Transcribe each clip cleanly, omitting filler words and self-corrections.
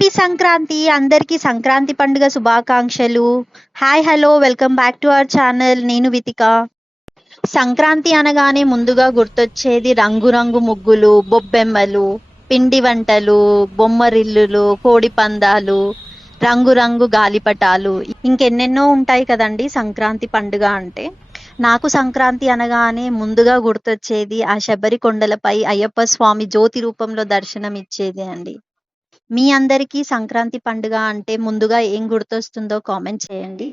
Happy Sankranti! అందరికీ సంక్రాంతి పండుగ శుభాకాంక్షలు. Hi! Hello! Welcome back to our channel. నేను వితిక. సంక్రాంతి అనగానే ముందుగా గుర్తొచ్చేది రంగురంగు ముగ్గులు, బొబ్బెమ్మలు, పిండి వంటలు, బొమ్మరిల్లులు, కోడి పందాలు, రంగురంగు గాలిపటాలు ఇంకెన్నెన్నో ఉంటాయి కదండీ సంక్రాంతి పండుగ అంటే. నాకు సంక్రాంతి అనగానే ముందుగా గుర్తొచ్చేది ఆ శబరి కొండలపై అయ్యప్ప స్వామి జ్యోతి రూపంలో దర్శనమిచ్చేదే అండి. మీ అందరికీ సంక్రాంతి పండుగ అంటే ముందుగా ఏం గుర్తొస్తుందో కామెంట్ చేయండి.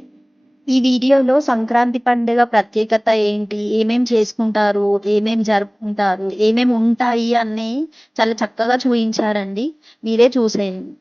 ఈ వీడియోలో సంక్రాంతి పండుగ ప్రత్యేకత ఏంటి? ఏమేం చేసుకుంటారు? ఏమేం జరుపుకుంటారు? ఏమేం ఉంటాయి అని చాలా చక్కగా చూయించారండి. మీరే చూసేయండి.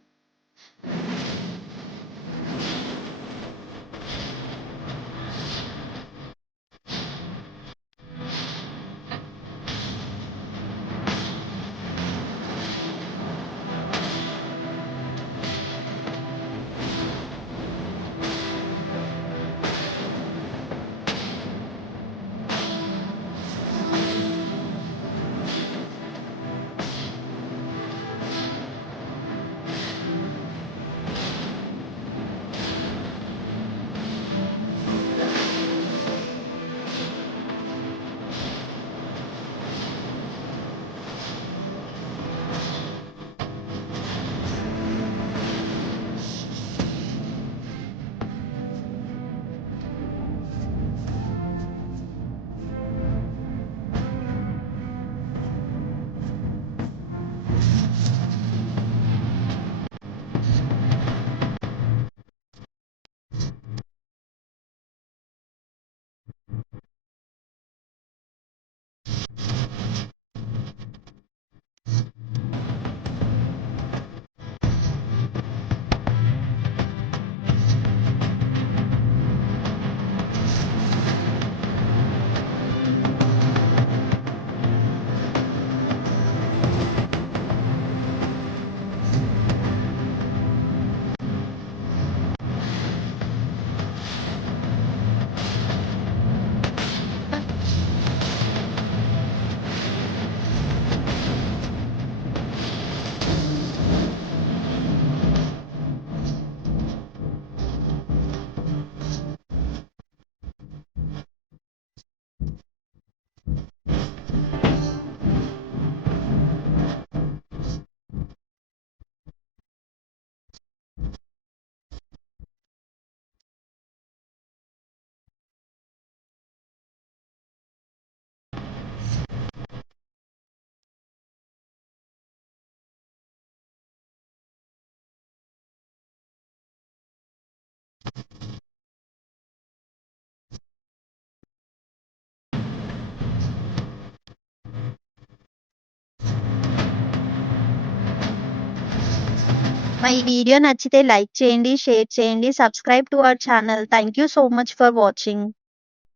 మా ఈ వీడియో నచ్చితే లైక్ చేయండి, షేర్ చేయండి, subscribe to our channel. Thank you so much for watching.